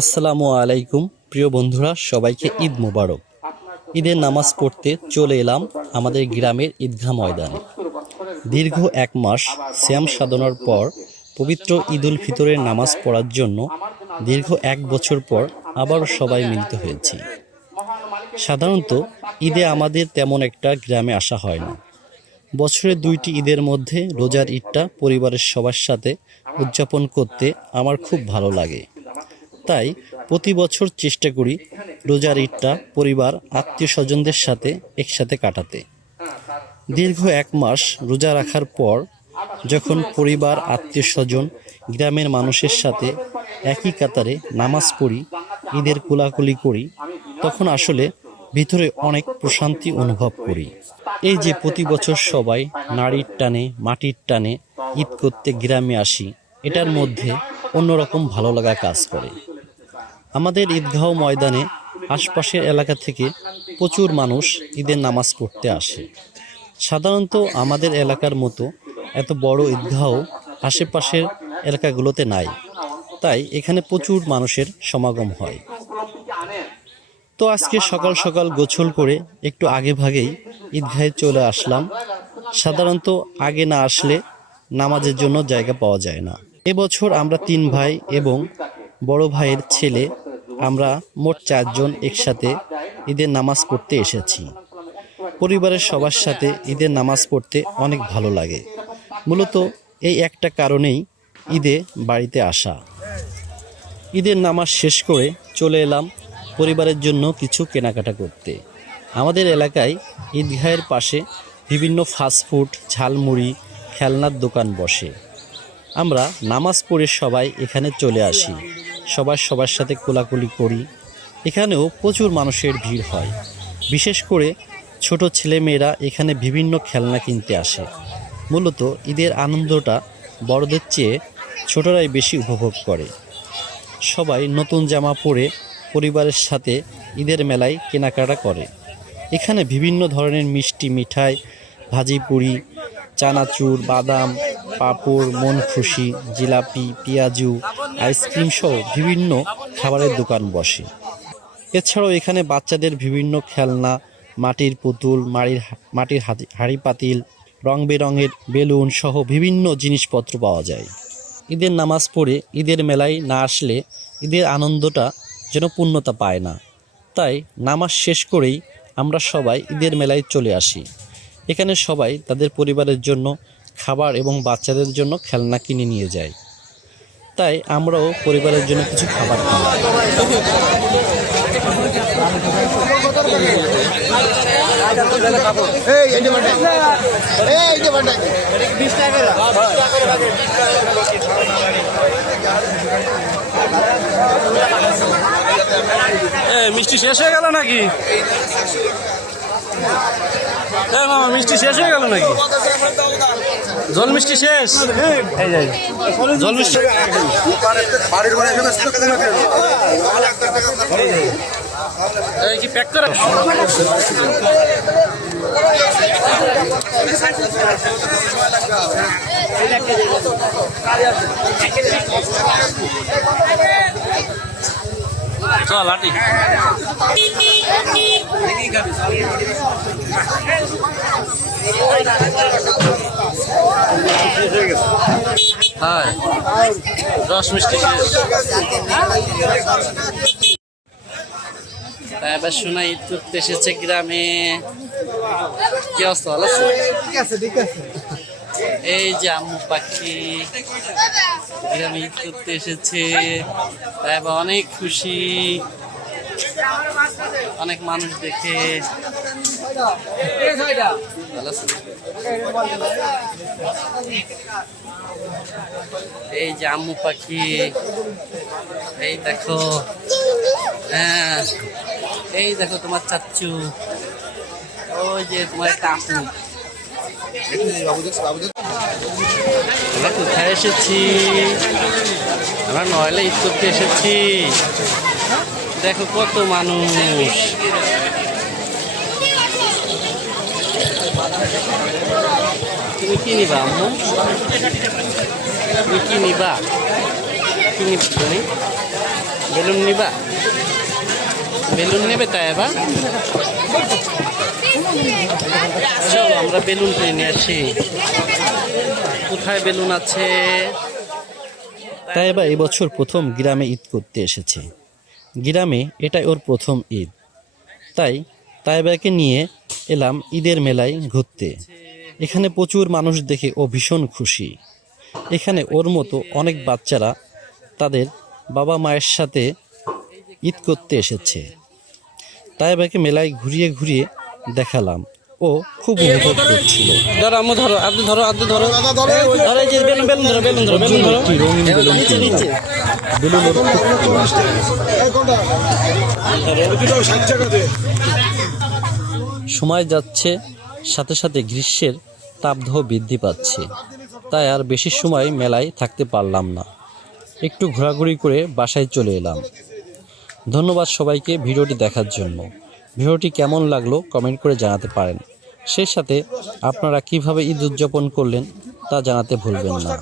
আসসালামু আলাইকুম, প্রিয় বন্ধুরা, সবাইকে ঈদ মোবারক। ঈদের নামাজ পড়তে চলে এলাম আমাদের গ্রামের ঈদগাহ ময়দানে। দীর্ঘ এক মাস শ্যাম সাধনার পর পবিত্র ঈদ উল ফিতরের নামাজ পড়ার জন্য দীর্ঘ এক বছর পর আবার সবাই মিলিত হয়েছি। সাধারণত ঈদে আমাদের তেমন একটা গ্রামে আসা হয় না। বছরের দুইটি ঈদের মধ্যে রোজার ঈদটা পরিবারের সবার সাথে উদযাপন করতে আমার খুব ভালো লাগে। তাই প্রতি বছর চেষ্টা করি রোজার ঈদটা পরিবার, আত্মীয় স্বজনদের সাথে একসাথে কাটাতে। দীর্ঘ এক মাস রোজা রাখার পর যখন পরিবার, আত্মীয় স্বজন গ্রামের মানুষের সাথে একই কাতারে নামাজ পড়ি, ঈদের কোলাকুলি করি, তখন আসলে ভিতরে অনেক প্রশান্তি অনুভব করি। এই যে প্রতি বছর সবাই নারীর টানে, মাটির টানে ঈদ করতে গ্রামে আসি, এটার মধ্যে অন্যরকম ভালো লাগা কাজ করে। আমাদের ঈদগাহ ময়দানে আশপাশের এলাকা থেকে প্রচুর মানুষ ঈদের নামাজ পড়তে আসে। সাধারণত আমাদের এলাকার মতো এত বড় ঈদগাহ আশেপাশের এলাকাগুলোতে নাই। তাই এখানে প্রচুর মানুষের সমাগম হয়। তো আজকে সকাল সকাল গোছল করে একটু আগে ভাগেই ঈদগাহে চলে আসলাম। সাধারণত আগে না আসলে নামাজের জন্য জায়গা পাওয়া যায় না। এবছর আমরা তিন ভাই এবং বড় ভাইয়ের ছেলে আমরা মোট চারজন একসাথে ঈদের নামাজ পড়তে এসেছি। পরিবারের সবার সাথে ঈদের নামাজ পড়তে অনেক ভালো লাগে। মূলত এই একটা কারণেই ঈদে বাড়িতে আসা। ঈদের নামাজ শেষ করে চলে এলাম পরিবারের জন্য কিছু কেনাকাটা করতে। আমাদের এলাকায় ঈদগাহের পাশে বিভিন্ন ফাস্টফুড ঝালমুড়ি, খেলনার দোকান বসে। আমরা নামাজ পড়ে সবাই এখানে চলে আসি। সবার সবার সাথে কোলাকুলি করি। এখানেও প্রচুর মানুষের ভিড় হয়। বিশেষ করে ছোট ছেলেমেয়েরা এখানে বিভিন্ন খেলনা কিনতে আসে। মূলত ঈদের আনন্দটা বড়দের চেয়ে ছোটরাই বেশি উপভোগ করে। সবাই নতুন জামা পরে পরিবারের সাথে ঈদের মেলায় কেনাকাটা করে। এখানে বিভিন্ন ধরনের মিষ্টি, মিঠাই, ভাজি, পুরি, চানাচুর, বাদাম পাঁপড়, মন খুশি, জিলাপি, পেঁয়াজু, আইসক্রিম সহ বিভিন্ন খাবারের দোকান বসে। এছাড়াও এখানে বাচ্চাদের বিভিন্ন খেলনা, মাটির পুতুল মাটির মাটির হাঁড়ি পাতিল রং বেরঙের বেলুন সহ বিভিন্ন জিনিসপত্র পাওয়া যায়। ঈদের নামাজ পড়ে ঈদের মেলায় না আসলে ঈদের আনন্দটা যেন পূর্ণতা পায় না। তাই নামাজ শেষ করেই আমরা সবাই ঈদের মেলায় চলে আসি। এখানে সবাই তাদের পরিবারের জন্য খাবার এবং বাচ্চাদের জন্য খেলনা কিনে নিয়ে যায়। তাই আমরাও পরিবারের জন্য কিছু খাবার মিষ্টি শেষ হয়ে গেল নাকি? মামা মিষ্টি শেষ হয়ে গেল নাকি? জল মিষ্টি শেষ? এই যে, জল মিষ্টি এই কি প্যাক চল আটি হ্যাঁ রস মিষ্টি এবার শোনা ঈদ করতে এসেছে গ্রামে। কি অবস্থা, ভালো আছে? ঠিক আছে ঠিক আছে। এই যে আম্মু পাখি ঈদ করতে এসেছে। তা এবার অনেক খুশি। অনেক মানুষ দেখে। এই যে আম্মু পাখি, এই দেখো। হ্যাঁ এই দেখো তোমার চাচ্চু। ওই যে তোমার কাকু আমরা কোথায় এসেছি? আমরা নয়লে ঈদ করতে এসেছি। দেখো কত মানুষ। তুমি কি নিবা, আম্মু? তুমি কি নিবা? কি নিবা তুমি? বেলুন নিবা? বেলুন নেবে তাই এবার চলো, আমরা বেলুন কিনে নিয়ে কোথায় বেলুন আছে? তাই এবার এবছর প্রথম গ্রামে ঈদ করতে এসেছে। গ্রামে এটাই ওর প্রথম ঈদ। তাই তাইবাকে নিয়ে এলাম ঈদের মেলায় ঘুরতে। এখানে প্রচুর মানুষ দেখে ও ভীষণ খুশি। এখানে ওর মতো অনেক বাচ্চারা তাদের বাবা মায়ের সাথে ঈদ করতে এসেছে। তাইবাকে মেলায় ঘুরিয়ে ঘুরিয়ে দেখালাম। ও খুব উপভোগ করছিল। ধরো ধরো আপনি ধরো আপনি ধরো। ধরো এই যে বেলুন বেলুন ধরো বেলুন ধরো বেলুন ধরো। রঙিন বেলুন নিচে নিচে। বেলুন সময় যাচ্ছে সাথে সাথে গ্রীষ্মের তাপদাহ বৃদ্ধি পাচ্ছে। তাই আর বেশি সময় মেলায় থাকতে পারলাম না। একটু ঘোরাঘুরি করে বাসায় চলে এলাম। ধন্যবাদ সবাইকে ভিডিওটি দেখার জন্য। ভিডিওটি কেমন লাগল কমেন্ট করে জানাতে পারেন। সেই সাথে আপনারা কীভাবে ঈদ উদযাপন করলেন তা জানাতে ভুলবেন না।